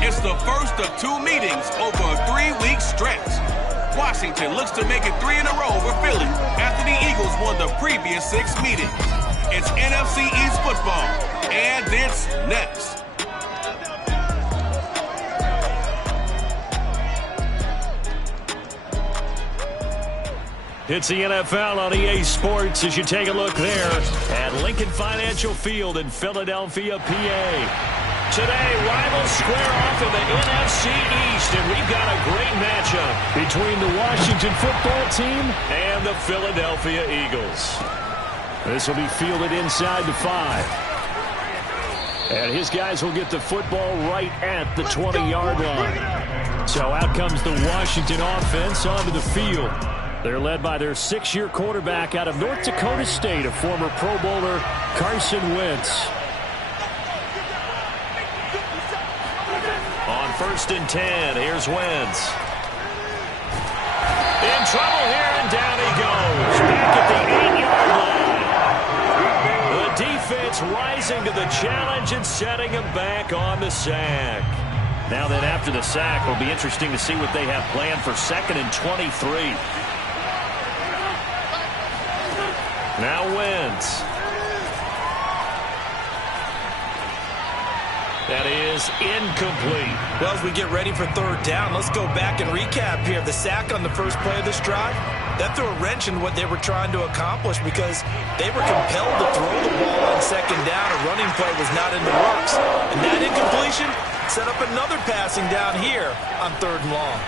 It's the first of 2 meetings over a 3-week stretch. Washington looks to make it 3 in a row over Philly after the Eagles won the previous 6 meetings. It's NFC East football, and it's next. It's the NFL on EA Sports as you take a look there at Lincoln Financial Field in Philadelphia, PA. Today, rivals square off in the NFC East, and we've got a great matchup between the Washington football team and the Philadelphia Eagles. This will be fielded inside the 5. And his guys will get the football right at the 20-yard line. So out comes the Washington offense onto the field. They're led by their 6-year quarterback out of North Dakota State, a former Pro Bowler, Carson Wentz. On 1st and 10, here's Wentz. In trouble here, and down he goes. Back at the 8-yard line. The defense rising to the challenge and setting him back on the sack. Now then, after the sack, it'll be interesting to see what they have planned for 2nd and 23. Now Wentz. That is incomplete. Well, as we get ready for 3rd down, let's go back and recap here. The sack on the first play of this drive, that threw a wrench in what they were trying to accomplish because they were compelled to throw the ball on 2nd down. A running play was not in the works. And that incompletion set up another passing down here on 3rd and long.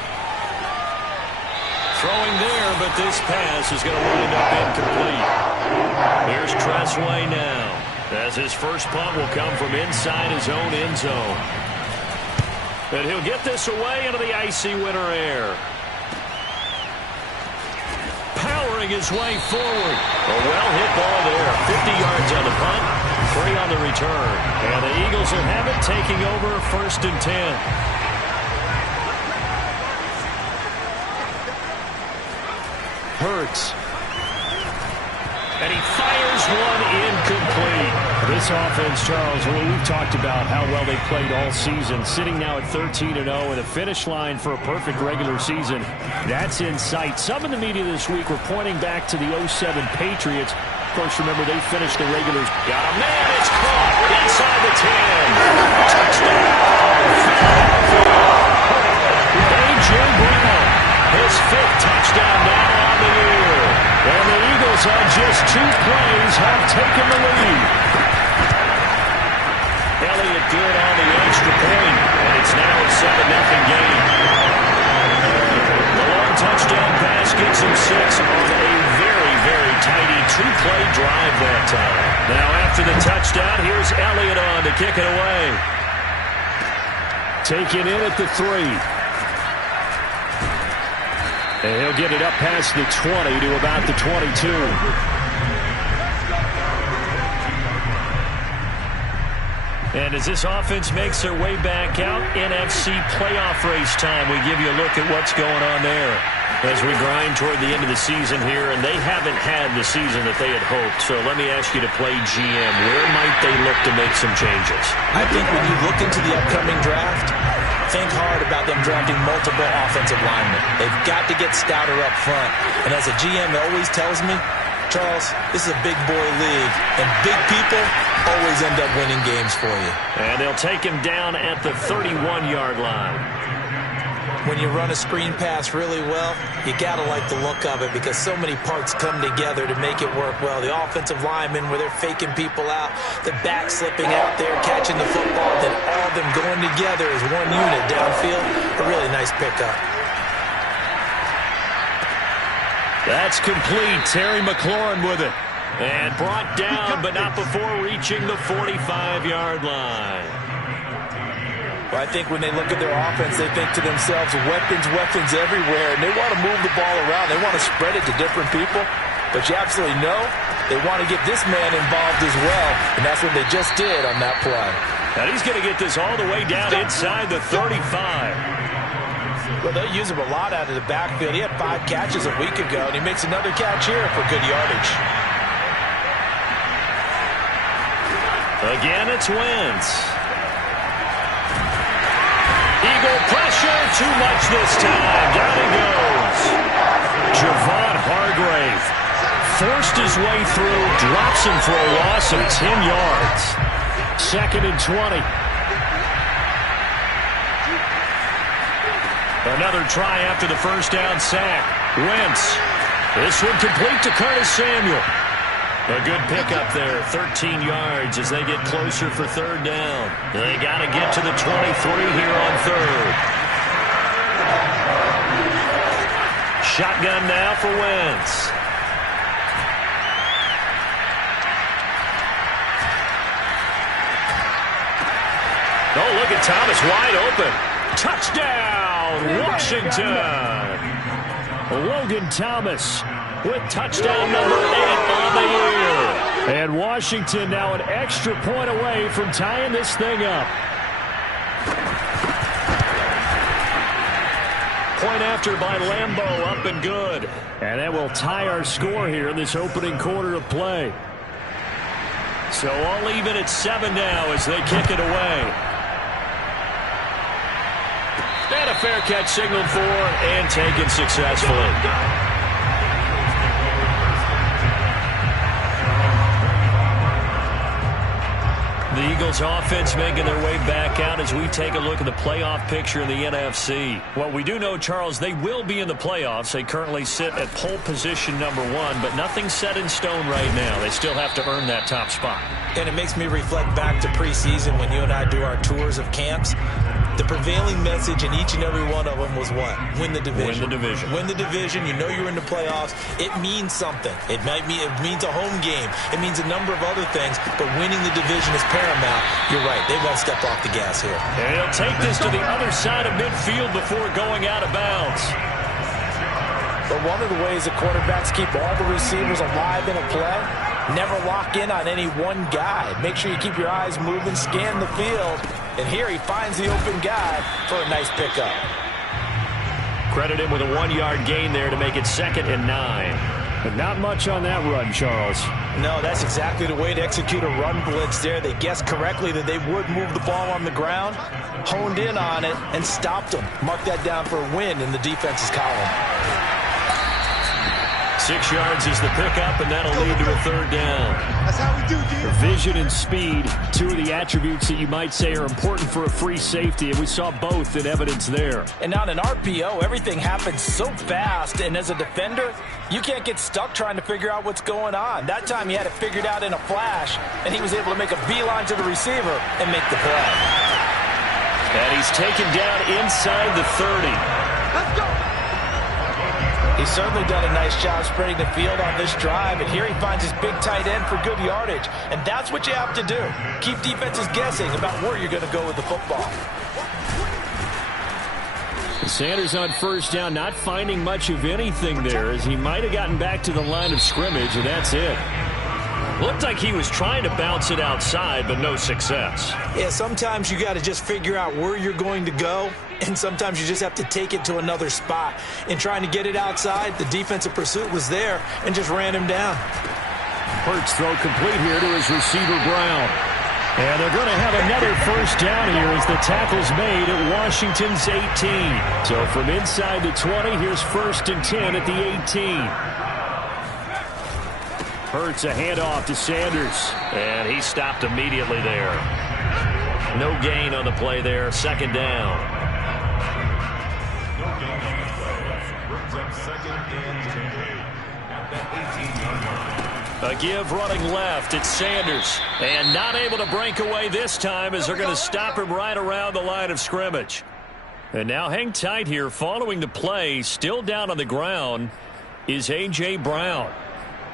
Throwing there, but this pass is going to wind up incomplete. Here's Tressway now, as his first punt will come from inside his own end zone. And he'll get this away into the icy winter air. Powering his way forward. A well-hit ball there. 50 yards on the punt, 3 on the return. And the Eagles will have it, taking over 1st and 10. Hurts. And he fires one incomplete. This offense, Charles, we've talked about how well they played all season, sitting now at 13-0 and a finish line for a perfect regular season. That's in sight. Some in the media this week were pointing back to the 07 Patriots. Of course, remember, they finished the regulars. Got a man, it's caught inside the 10. Touchdown. A.J. Brown, his 5th touchdown now on the year. And the Eagles on just 2 plays have taken the lead. Elliott good on the extra point, and it's now a 7-0 game. The long touchdown pass gets him 6 on a very, very tidy 2-play drive that time. Now after the touchdown, here's Elliott on to kick it away. Taken in at the 3. And he'll get it up past the 20 to about the 22. And as this offense makes their way back out, NFC playoff race time, we give you a look at what's going on there as we grind toward the end of the season here, and they haven't had the season that they had hoped. So let me ask you to play GM. Where might they look to make some changes? I think when you look into the upcoming draft, think hard about them drafting multiple offensive linemen. They've got to get stouter up front. And as a GM always tells me, Charles, this is a big boy league, and big people always end up winning games for you. And they'll take him down at the 31-yard line. When you run a screen pass really well, you got to like the look of it because so many parts come together to make it work well. The offensive linemen, where they're faking people out, the back slipping out there, catching the football, then all of them going together as one unit downfield. A really nice pickup. That's complete. Terry McLaurin with it. And brought down, but not before reaching the 45-yard line. Well, I think when they look at their offense, they think to themselves, weapons, weapons everywhere, and they want to move the ball around. They want to spread it to different people. But you absolutely know they want to get this man involved as well, and that's what they just did on that play. And he's going to get this all the way down inside the 35. Well, they'll use him a lot out of the backfield. He had 5 catches a week ago, and he makes another catch here for good yardage. Again, it's Wentz. too much this time. Down he goes. Javon Hargrave forced his way through, drops him for a loss of 10 yards. 2nd and 20. Another try after the first down sack. Wentz. This one complete to Curtis Samuel. A good pickup there, 13 yards as they get closer for 3rd down. They got to get to the 23 here on 3rd. Shotgun now for Wentz. Oh, look at Thomas wide open. Touchdown, Washington. Logan Thomas with touchdown number 8 on the year. And Washington now an extra point away from tying this thing up. Point after by Lambeau, up and good. And that will tie our score here in this opening quarter of play. So all even at 7 now as they kick it away. And a fair catch signaled for and taken successfully. The Eagles offense making their way back out as we take a look at the playoff picture in the NFC. Well, we do know, Charles, they will be in the playoffs. They currently sit at pole position number 1, but nothing's set in stone right now. They still have to earn that top spot. And it makes me reflect back to preseason when you and I do our tours of camps. The prevailing message in each and every one of them was what? Win the division. Win the division. Win the division. You know you're in the playoffs. It means something. It means a home game. It means a number of other things, but winning the division is paramount. You're right. They won't step off the gas here. And he'll take this to the other side of midfield before going out of bounds. But one of the ways the quarterbacks keep all the receivers alive in a play, never lock in on any one guy. Make sure you keep your eyes moving, scan the field. And here he finds the open guy for a nice pickup. Credit him with a 1-yard gain there to make it 2nd and 9. But not much on that run, Charles. No, that's exactly the way to execute a run blitz there. They guessed correctly that they would move the ball on the ground, honed in on it, and stopped them. Mark that down for a win in the defense's column. 6 yards is the pickup, and that'll lead to a 3rd down. That's how we do, dude. Vision and speed, 2 of the attributes that you might say are important for a free safety, and we saw both in evidence there. And on an RPO, everything happens so fast, and as a defender, you can't get stuck trying to figure out what's going on. That time he had it figured out in a flash, and he was able to make a beeline to the receiver and make the play. And he's taken down inside the 30. Let's go. He's certainly done a nice job spreading the field on this drive, and here he finds his big tight end for good yardage. And that's what you have to do. Keep defenses guessing about where you're going to go with the football. Sanders on 1st down, not finding much of anything there, as he might have gotten back to the line of scrimmage, and that's it. Looked like he was trying to bounce it outside, but no success. Yeah, sometimes you got to just figure out where you're going to go, and sometimes you just have to take it to another spot. In trying to get it outside, the defensive pursuit was there and just ran him down. Hurts throw complete here to his receiver, Brown. And they're going to have another 1st down here as the tackle's made at Washington's 18. So from inside the 20, here's 1st and 10 at the 18. Hurts a handoff to Sanders. And he stopped immediately there. No gain on the play there. 2nd down. A give running left. It's Sanders. And not able to break away this time as they're going to stop him right around the line of scrimmage. And now hang tight here. Following the play, still down on the ground, is A.J. Brown.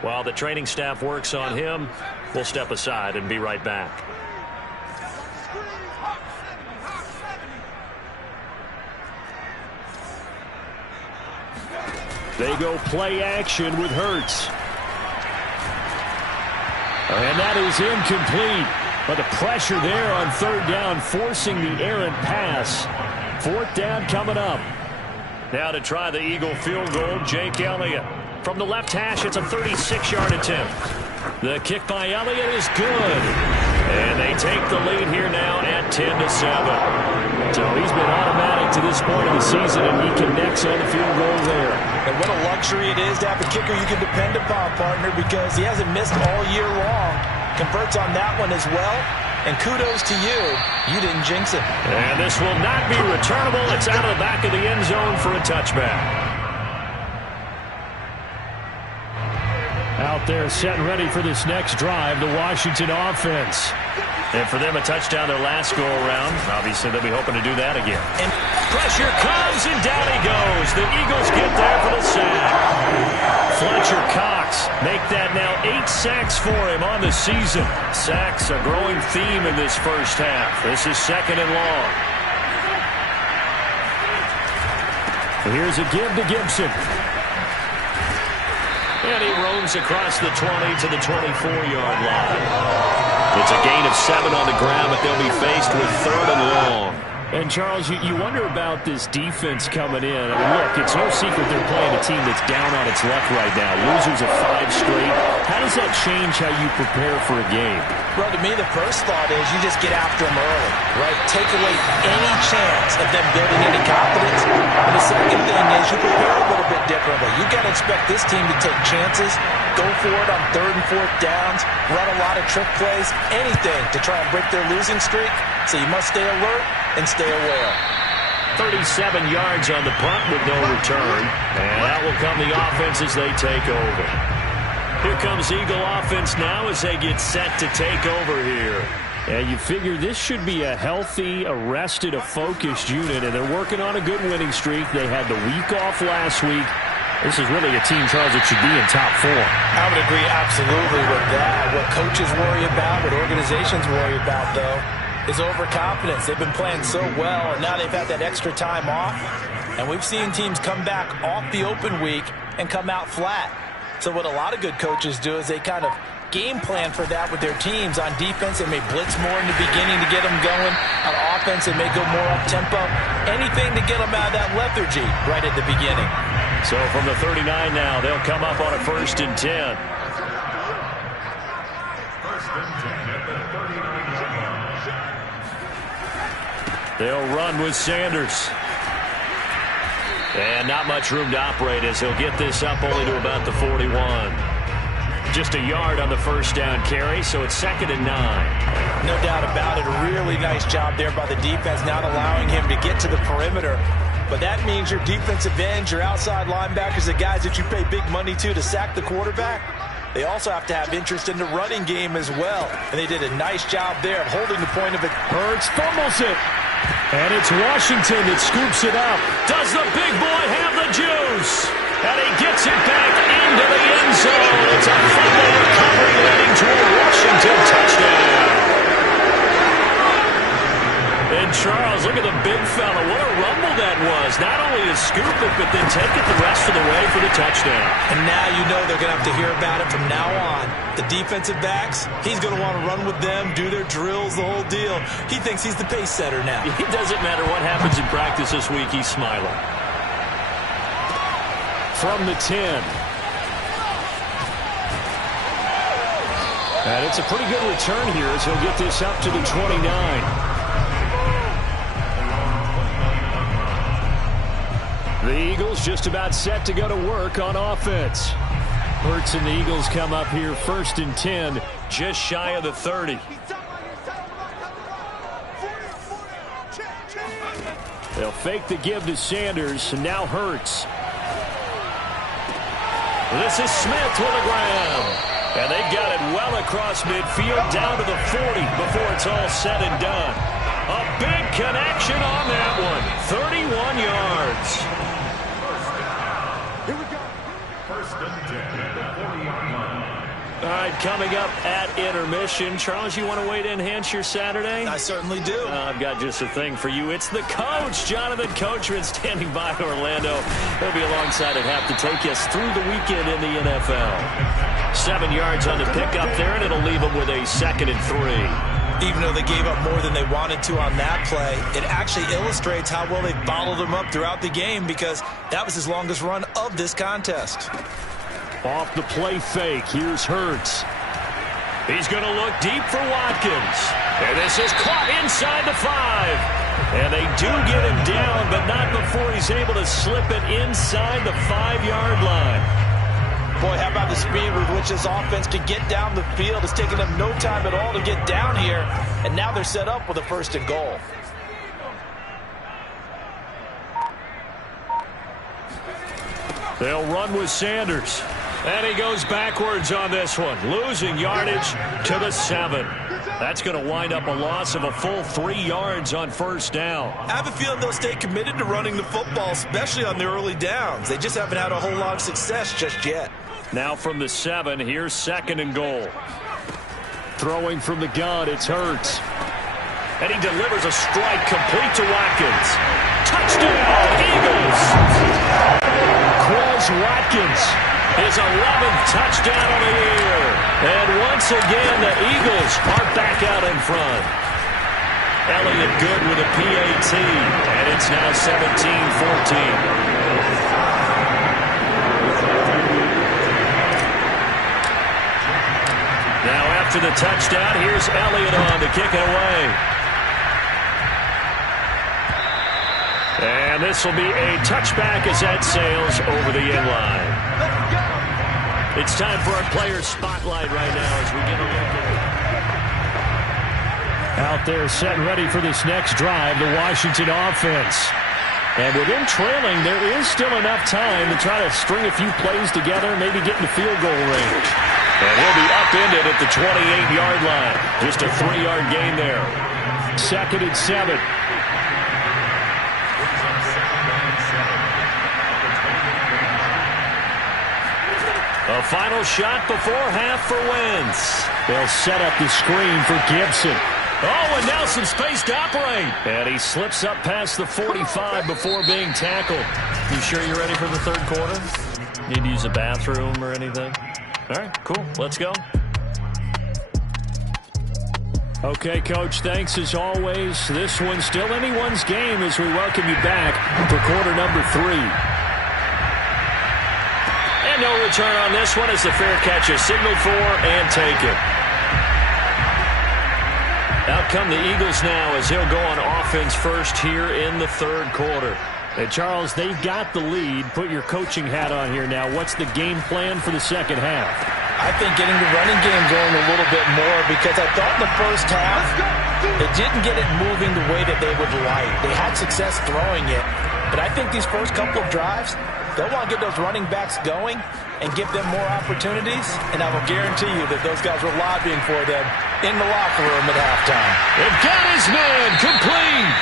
While the training staff works on him, we'll step aside and be right back. They go play action with Hurts. And that is incomplete. But the pressure there on 3rd down, forcing the errant pass. 4th down coming up. Now to try the Eagle field goal, Jake Elliott. From the left hash, it's a 36-yard attempt. The kick by Elliott is good. And they take the lead here now at 10-7. So he's been automatic to this point of the season, and he connects on the field goal there. And what a luxury it is to have a kicker you can depend upon, partner, because he hasn't missed all year long. Converts on that one as well. And kudos to you. You didn't jinx it. And this will not be returnable. It's out of the back of the end zone for a touchback. Out there set and ready for this next drive, the Washington offense. And for them, a touchdown their last go-around. Obviously, they'll be hoping to do that again. And pressure comes, and down he goes. The Eagles get there for the sack. Fletcher Cox make that now 8 sacks for him on the season. Sacks a growing theme in this first half. This is 2nd and long. Here's a give to Gibson. And he roams across the 20 to the 24-yard line. It's a gain of 7 on the ground, but they'll be faced with 3rd and long. And, Charles, you wonder about this defense coming in. I mean, look, it's no secret they're playing a team that's down on its luck right now. Losers of 5 straight. How does that change how you prepare for a game? Well, to me, the first thought is you just get after them early, right? Take away any chance of them building any confidence. And the second thing is you prepare a little bit differently. You've got to expect this team to take chances, go for it on 3rd and 4th downs, run a lot of trick plays, anything to try and break their losing streak. So you must stay alert and stay aware. 37 yards on the punt with no return. And that will come the offense as they take over. Here comes Eagle offense now as they get set to take over here. And you figure this should be a healthy, a rested, a focused unit, and they're working on a good winning streak. They had the week off last week. This is really a team, Charles, that should be in top 4. I would agree absolutely with that. What coaches worry about, what organizations worry about, though, is overconfidence. They've been playing so well, and now they've had that extra time off. And we've seen teams come back off the open week and come out flat. So what a lot of good coaches do is they kind of game plan for that with their teams. On defense, they may blitz more in the beginning to get them going. On offense, they may go more up-tempo. Anything to get them out of that lethargy right at the beginning. So from the 39 now, they'll come up on a 1st and 10. They'll run with Sanders. And not much room to operate as he'll get this up only to about the 41. Just a yard on the 1st down carry, so it's 2nd and 9. No doubt about it. A really nice job there by the defense, not allowing him to get to the perimeter. But that means your defensive ends, your outside linebackers, the guys that you pay big money to sack the quarterback, they also have to have interest in the running game as well. And they did a nice job there of holding the point of it. Hurts fumbles it. And it's Washington that scoops it up. Does the big boy have the juice? And he gets it back into the end zone. It's a fumble recovery leading to a Washington touchdown. And Charles, look at the big fella. What a rumble that was. Not only to scoop it, but then take it the rest of the way for the touchdown. And now you know they're going to have to hear about it from now on. The defensive backs, he's going to want to run with them, do their drills, the whole deal. He thinks he's the pace setter now. It doesn't matter what happens in practice this week, he's smiling. From the 10. And it's a pretty good return here as he'll get this up to the 29. The Eagles just about set to go to work on offense. Hurts and the Eagles come up here 1st and 10, just shy of the 30. They'll fake the give to Sanders, and now Hurts. This is Smith with a grab. And they got it well across midfield down to the 40 before it's all said and done. A big connection on that one. 31 yards. All right, coming up at intermission. Charles, you want to wait to enhance your Saturday? I certainly do. I've got just a thing for you. It's the coach, Jonathan Coachman, standing by in Orlando. He'll be alongside at half to take us through the weekend in the NFL. 7 yards on the pickup there, and it'll leave them with a 2nd and 3. Even though they gave up more than they wanted to on that play, it actually illustrates how well they bottled them up throughout the game because that was his longest run of this contest. Off the play fake, here's Hurts. He's going to look deep for Watkins. And this is caught inside the 5. And they do get him down, but not before he's able to slip it inside the 5-yard line. Boy, how about the speed with which this offense can get down the field? It's taken them no time at all to get down here, and now they're set up with a 1st and goal. They'll run with Sanders. And he goes backwards on this one, losing yardage to the 7. That's going to wind up a loss of a full 3 yards on 1st down. I have a feeling they'll stay committed to running the football, especially on the early downs. They just haven't had a whole lot of success just yet. Now from the 7, here's 2nd and goal. Throwing from the gun, it's Hurts. And he delivers a strike complete to Watkins. Touchdown, Eagles! Quez Watkins, his 11th touchdown of the year. And once again, the Eagles are back out in front. Elliott good with a PAT, and it's now 17-14. Now after the touchdown, here's Elliott on to kick it away. And this will be a touchback as that sails over the end line. It's time for our player spotlight right now as we get a look at it. Out there set and ready for this next drive, the Washington offense. And with them trailing, there is still enough time to try to string a few plays together, maybe get into field goal range. And he'll be upended at the 28-yard line. Just a 3-yard gain there. 2nd and 7. A final shot before half for Wentz. They'll set up the screen for Gibson. Oh, and now some space to operate. And he slips up past the 45 before being tackled. You sure you're ready for the 3rd quarter? Need to use a bathroom or anything? All right, cool. Let's go. Okay, Coach, thanks as always. This one's still anyone's game as we welcome you back for quarter number 3. And no return on this one as the fair catch is signaled for and taken. Out come the Eagles now as they'll go on offense first here in the 3rd quarter. Hey, Charles, they've got the lead. Put your coaching hat on here now. What's the game plan for the 2nd half? I think getting the running game going a little bit more because I thought in the 1st half they didn't get it moving the way that they would like. They had success throwing it, but I think these first couple of drives, they'll want to get those running backs going and give them more opportunities, and I will guarantee you that those guys were lobbying for them in the locker room at halftime. They've got his man complete.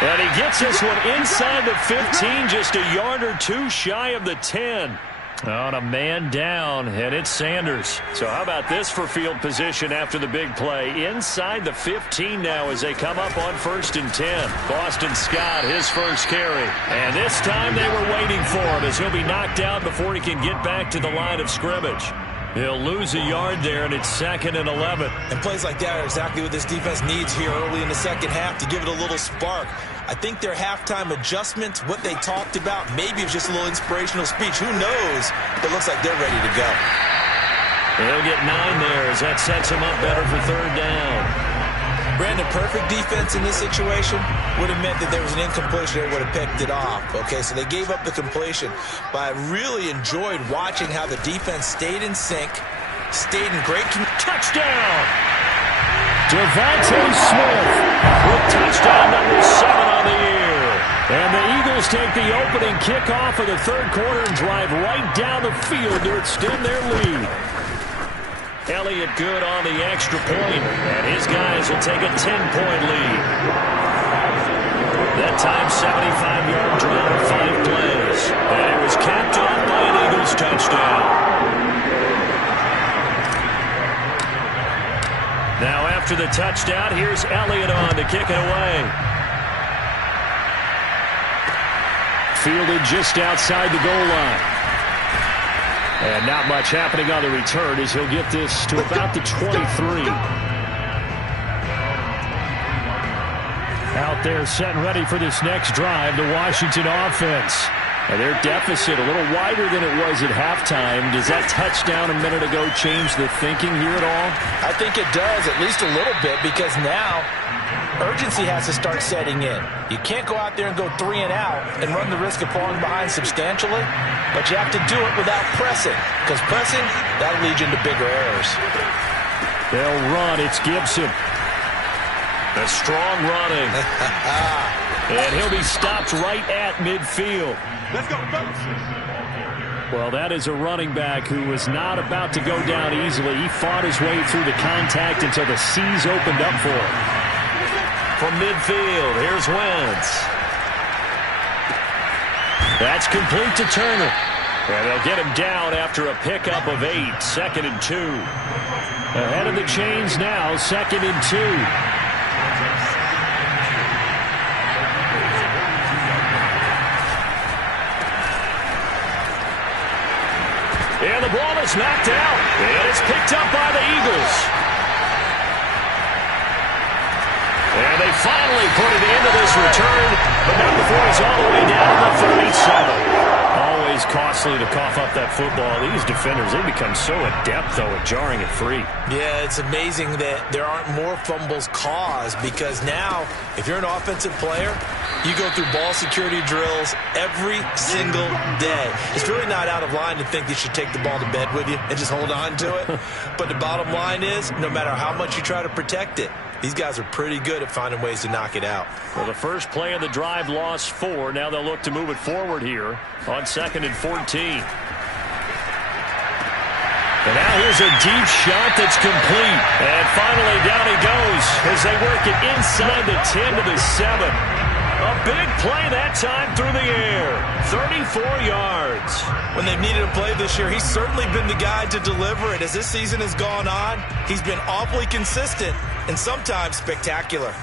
And he gets this one inside the 15, just a yard or 2 shy of the 10. On a man down, and it's Sanders. So how about this for field position after the big play? Inside the 15 now as they come up on 1st and 10. Boston Scott, his first carry. And this time they were waiting for him as he'll be knocked out before he can get back to the line of scrimmage. He'll lose a yard there, and it's 2nd and 11. And plays like that are exactly what this defense needs here early in the 2nd half to give it a little spark. I think their halftime adjustments, what they talked about, maybe it was just a little inspirational speech. Who knows? It looks like they're ready to go. They'll get 9 there as that sets him up better for 3rd down. Brandon, perfect defense in this situation would have meant that there was an incompletion. They would have picked it off. Okay, so they gave up the completion. But I really enjoyed watching how the defense stayed in sync, stayed in great touchdown! Devontae Smith with touchdown number 7 on the year. And the Eagles take the opening kickoff of the 3rd quarter and drive right down the field to extend their lead. Elliott good on the extra point, and his guys will take a 10-point lead. That time, 75-yard drive, 5 plays. And it was capped off by an Eagles touchdown. Now after the touchdown, here's Elliott on to kick it away. Fielded just outside the goal line. And not much happening on the return as he'll get this to about the 23. Out there set and ready for this next drive, the Washington offense. And their deficit a little wider than it was at halftime. Does that touchdown a minute ago change the thinking here at all? I think it does, at least a little bit, because now urgency has to start setting in. You can't go out there and go 3 and out and run the risk of falling behind substantially, but you have to do it without pressing, because pressing, that'll lead you into bigger errors. They'll run. It's Gibson. The strong running. And he'll be stopped right at midfield. Let's go, fellas. Well, that is a running back who was not about to go down easily. He fought his way through the contact until the seas opened up for him. From midfield, here's Wentz. That's complete to Turner. And they'll get him down after a pickup of 8, 2nd and 2. Ahead of the chains now, 2nd and 2. And the ball is knocked out. And it's picked up by the Eagles. And they finally put it into this return, but not before he's all the way down to the 37. Always costly to cough up that football. These defenders, they become so adept, though, at jarring it free. Yeah, it's amazing that there aren't more fumbles caused, because now, if you're an offensive player, you go through ball security drills every single day. It's really not out of line to think you should take the ball to bed with you and just hold on to it. But the bottom line is, no matter how much you try to protect it, these guys are pretty good at finding ways to knock it out. Well, the first play of the drive lost 4. Now they'll look to move it forward here on 2nd and 14. And now here's a deep shot that's complete. And finally down he goes as they work it inside the 10 to the 7. A big play that time through the air. 34 yards. When they've needed a play this year, he's certainly been the guy to deliver it. As this season has gone on, he's been awfully consistent and sometimes spectacular.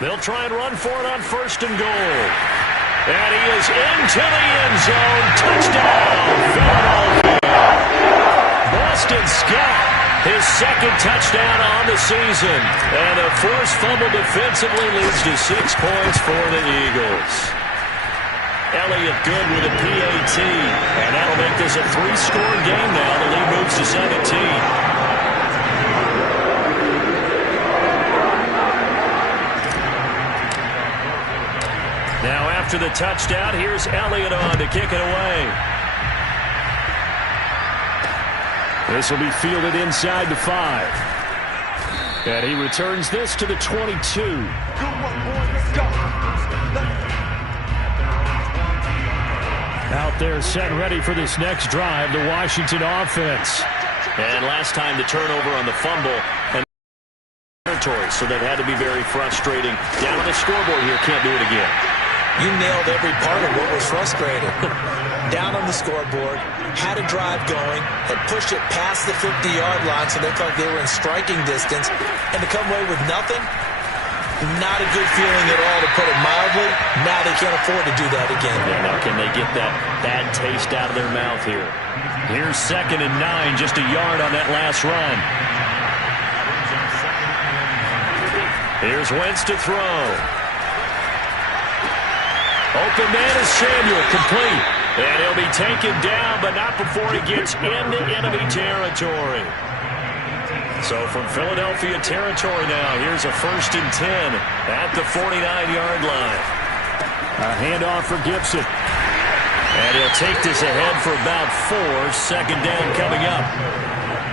They'll try and run for it on 1st and goal. And he is into the end zone. Touchdown, Philadelphia. Boston Scott, his 2nd touchdown on the season. And a forced fumble defensively leads to 6 points for the Eagles. Elliott good with a PAT. And that'll make this a 3-score game now. The lead moves to 17. Now after the touchdown, here's Elliott on to kick it away. This will be fielded inside the 5. And he returns this to the 22. Good one, boy. Let's go. Out there set ready for this next drive, the Washington offense. And last time the turnover on the fumble and territory, so that had to be very frustrating. Down on the scoreboard here, can't do it again. You nailed every part of what was frustrating. Down on the scoreboard, had a drive going, had pushed it past the 50-yard line so they felt like they were in striking distance, and to come away with nothing, not a good feeling at all, to put it mildly. Now they can't afford to do that again. Yeah, now can they get that bad taste out of their mouth here? Here's 2nd and 9, just a yard on that last run. Here's Wentz to throw. Open man is Samuel, complete. And he'll be taken down, but not before he gets into enemy territory. So from Philadelphia territory now, here's a 1st and 10 at the 49-yard line. A handoff for Gibson. And he'll take this ahead for about 4. 2nd down coming up.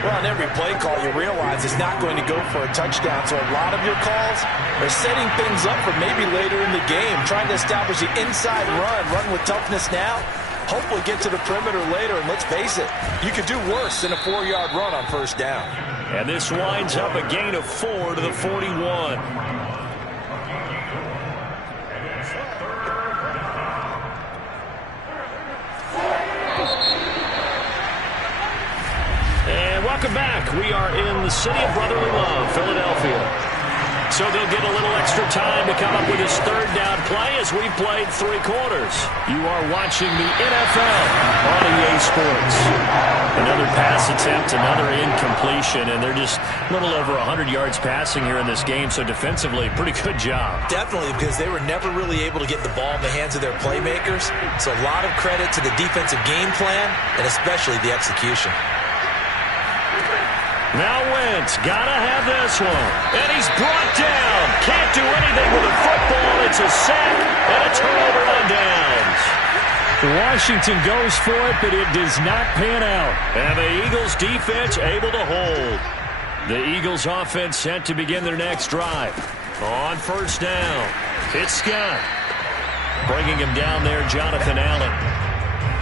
Well, on every play call, you realize it's not going to go for a touchdown. So a lot of your calls are setting things up for maybe later in the game, trying to establish the inside run with toughness now. Hopefully get to the perimeter later, and let's face it, you could do worse than a 4-yard run on 1st down. And this winds up a gain of 4 to the 41. And welcome back. We are in the city of brotherly love, Philadelphia. So they'll get a little extra time to come up with his 3rd down play as we've played 3 quarters. You are watching the NFL on EA Sports. Another pass attempt, another incompletion, and they're just a little over 100 yards passing here in this game, so defensively, pretty good job. Definitely, because they were never really able to get the ball in the hands of their playmakers. So a lot of credit to the defensive game plan, and especially the execution. Now Wentz, gotta have this one. And he's brought down. Can't do anything with a football. It's a sack and a turnover on downs. Washington goes for it, but it does not pan out. And the Eagles defense able to hold. The Eagles offense set to begin their next drive. On first down, it's Scott. Bringing him down there, Jonathan Allen.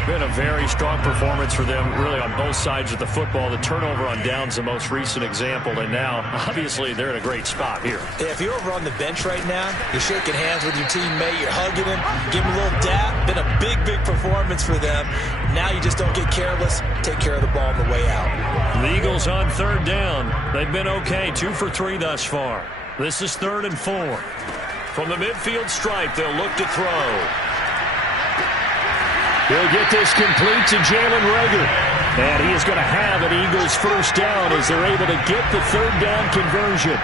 Been a very strong performance for them, really, on both sides of the football. The turnover on downs, the most recent example, and now, obviously, they're in a great spot here. Yeah, if you're over on the bench right now, you're shaking hands with your teammate, you're hugging him, give him a little dap. Been a big, big performance for them. Now you just don't get careless. Take care of the ball on the way out. The Eagles on third down. They've been okay, 2 for 3 thus far. This is 3rd and 4. From the midfield stripe, they'll look to throw. He'll get this complete to Jalen Reagor. And he is going to have an Eagles first down as they're able to get the third down conversion.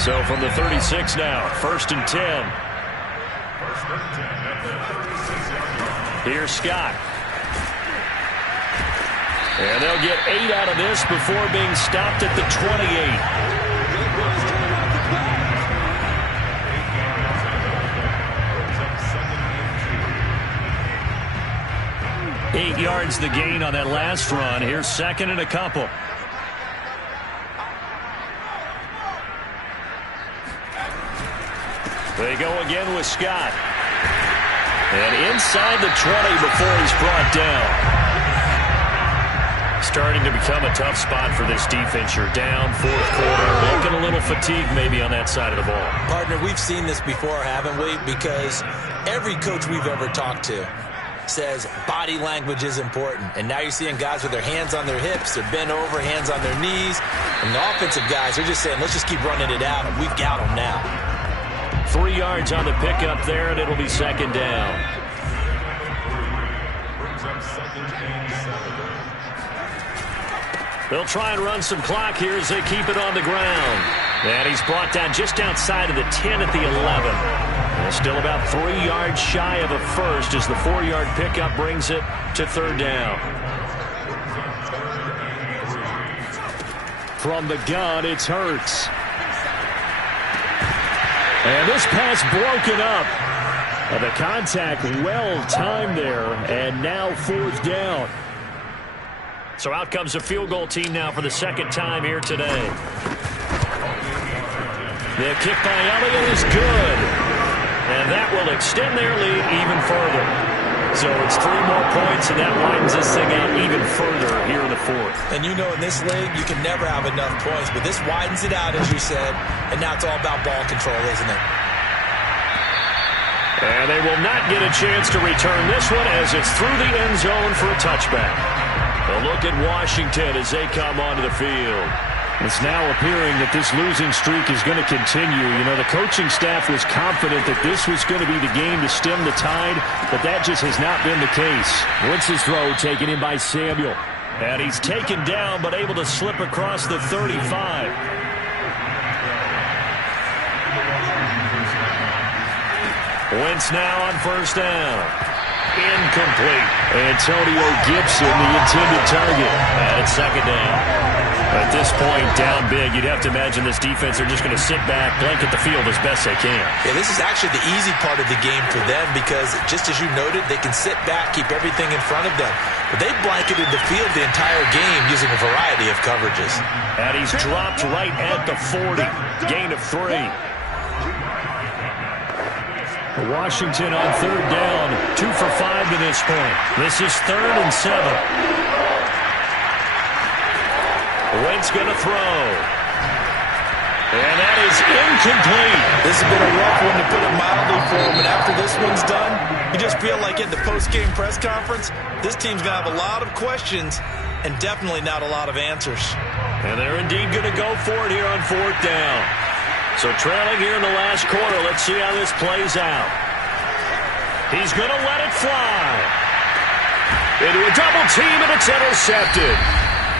So from the 36 now, 1st and 10. Here's Scott. And they'll get 8 out of this before being stopped at the 28. 8 yards the gain on that last run. Here's 2nd and a couple. They go again with Scott. And inside the 20 before he's brought down. Starting to become a tough spot for this defense. You're down, 4th quarter. Looking a little fatigued maybe on that side of the ball. Partner, we've seen this before, haven't we? Because every coach we've ever talked to says body language is important. And now you're seeing guys with their hands on their hips, they're bent over, hands on their knees. And the offensive guys are just saying, let's just keep running it out, and we've got them now. 3 yards on the pickup there, and it'll be 2nd down. They'll try and run some clock here as they keep it on the ground. And he's brought down just outside of the 10 at the 11. And still about 3 yards shy of a first as the 4-yard pickup brings it to 3rd down. From the gun, it's Hurts. And this pass broken up. And the contact well timed there. And now 4th down. So out comes a field goal team now for the 2nd time here today. The kick by Elliott is good. And that will extend their lead even further. So it's 3 more points, and that widens this thing out even further here in the 4th. And you know, in this league, you can never have enough points, but this widens it out, as you said, and now it's all about ball control, isn't it? And they will not get a chance to return this one as it's through the end zone for a touchback. A look at Washington as they come onto the field. It's now appearing that this losing streak is going to continue. You know, the coaching staff was confident that this was going to be the game to stem the tide, but that just has not been the case. Wentz's throw taken in by Samuel. And he's taken down, but able to slip across the 35. Wentz now on first down. Incomplete. Antonio Gibson, the intended target. And it's 2nd down. At this point, down big, you'd have to imagine this defense are just going to sit back, blanket the field as best they can. Yeah, this is actually the easy part of the game for them because, just as you noted, they can sit back, keep everything in front of them. But they blanketed the field the entire game using a variety of coverages. And he's dropped right at the 40. Gain of 3. Washington on 3rd down. 2 for 5 to this point. This is 3rd and 7. Wentz going to throw. And that is incomplete. This has been a rough one, to put it mildly, for him. And after this one's done, you just feel like at the post-game press conference, this team's going to have a lot of questions and definitely not a lot of answers. And they're indeed going to go for it here on 4th down. So trailing here in the last quarter, let's see how this plays out. He's going to let it fly. Into a double team, and it's intercepted.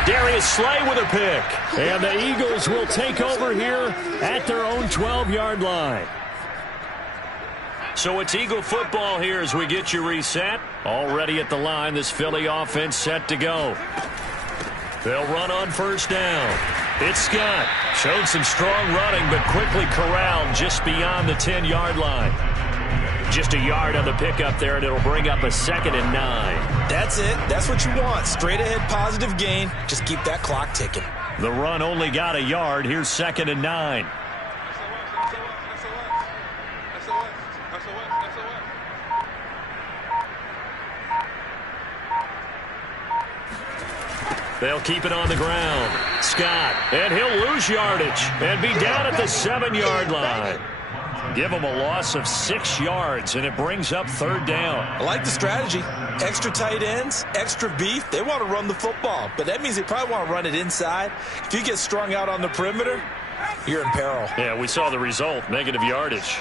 Darius Slay with a pick. And the Eagles will take over here at their own 12-yard line. So it's Eagle football here as we get you reset. Already at the line, this Philly offense set to go. They'll run on first down. It's Scott. Showed some strong running, but quickly corralled just beyond the 10-yard line. Just a yard on the pickup there, and it'll bring up a 2nd and 9. That's it. That's what you want. Straight ahead positive gain. Just keep that clock ticking. The run only got a yard. Here's 2nd and 9. They'll keep it on the ground. Scott, and he'll lose yardage and be down at the 7-yard line. Give him a loss of 6 yards, and it brings up 3rd down. I like the strategy. Extra tight ends, extra beef. They want to run the football, but that means they probably want to run it inside. If you get strung out on the perimeter, you're in peril. Yeah, we saw the result, negative yardage.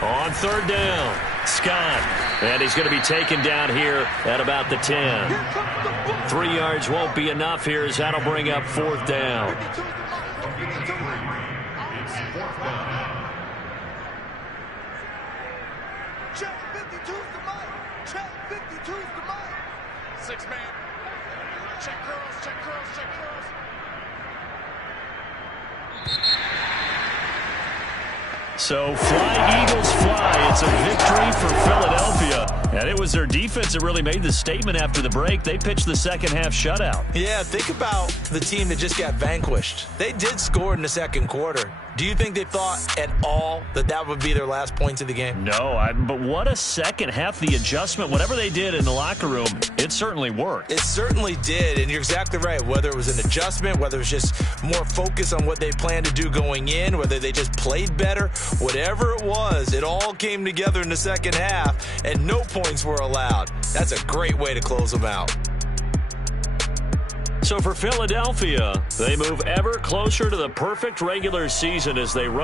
On 3rd down, Scott. And he's going to be taken down here at about the 10. 3 yards won't be enough here as that'll bring up 4th down. Check 52's the mic. Check 52's the mic. 6-man. Check curls, check curls, check curls. So fly, Eagles, fly. It's a victory for Philadelphia. And it was their defense that really made the statement after the break. They pitched the second-half shutout. Yeah, think about the team that just got vanquished. They did score in the second quarter. Do you think they thought at all that that would be their last points of the game? No, but what a second half. The adjustment, whatever they did in the locker room, it certainly worked. It certainly did, and you're exactly right. Whether it was an adjustment, whether it was just more focus on what they planned to do going in, whether they just played better, whatever it was, it all came together in the second half, and no points were allowed. That's a great way to close them out. So for Philadelphia, they move ever closer to the perfect regular season as they run